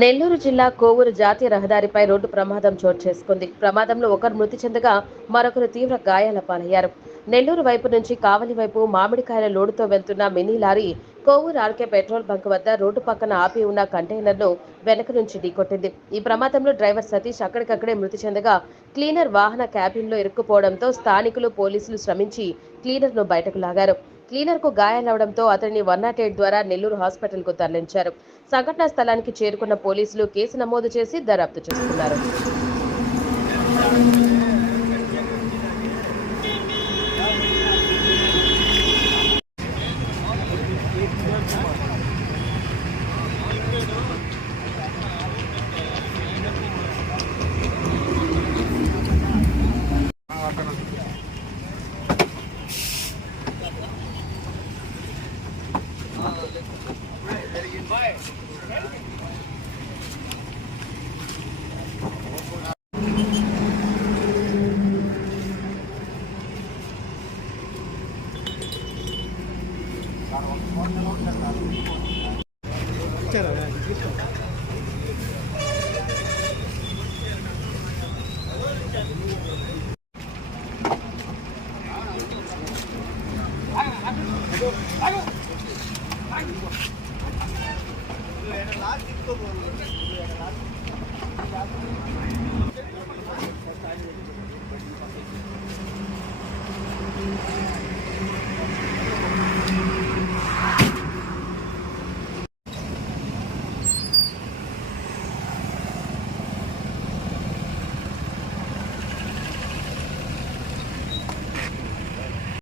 నెల్లూరు జిల్లా కోవూరు జాతీయ రహదారిపై రోడ్డు ప్రమాదం చోటు చేసుకుంది. ప్రమాదంలో ఒకరు మృతి చెందగా మరొకరు తీవ్ర గాయాల పాలయ్యారు. నెల్లూరు వైపు నుంచి కావలి వైపు మామిడికాయల లోడుతో వెళ్తున్న mini lorry Kovur RK petrol bunk వద్ద రోడ్డు పక్కన ఆపి ఉన్న కంటైనర్ను వెనక నుంచి ఢీకొట్టింది. ఈ ప్రమాదంలో డ్రైవర్ సతీష్ అక్కడికక్కడే మృతి చెందగా క్లీనర్ వాహన క్యాబిన్లో ఇరుక్కుపోవడంతో స్థానికులు పోలీసులు శ్రమించి క్లీనర్ను బయటకు లాగారు. క్లీనర్ కు గాయాలవడంతో అతన్ని 108 ద్వారా నెల్లూరు హాస్పిటల్ కు తరలించారు. సంఘటనా స్థలానికి చేరుకున్న పోలీసులు కేసు నమోదు చేసి దర్యాప్తు చేస్తున్నారు.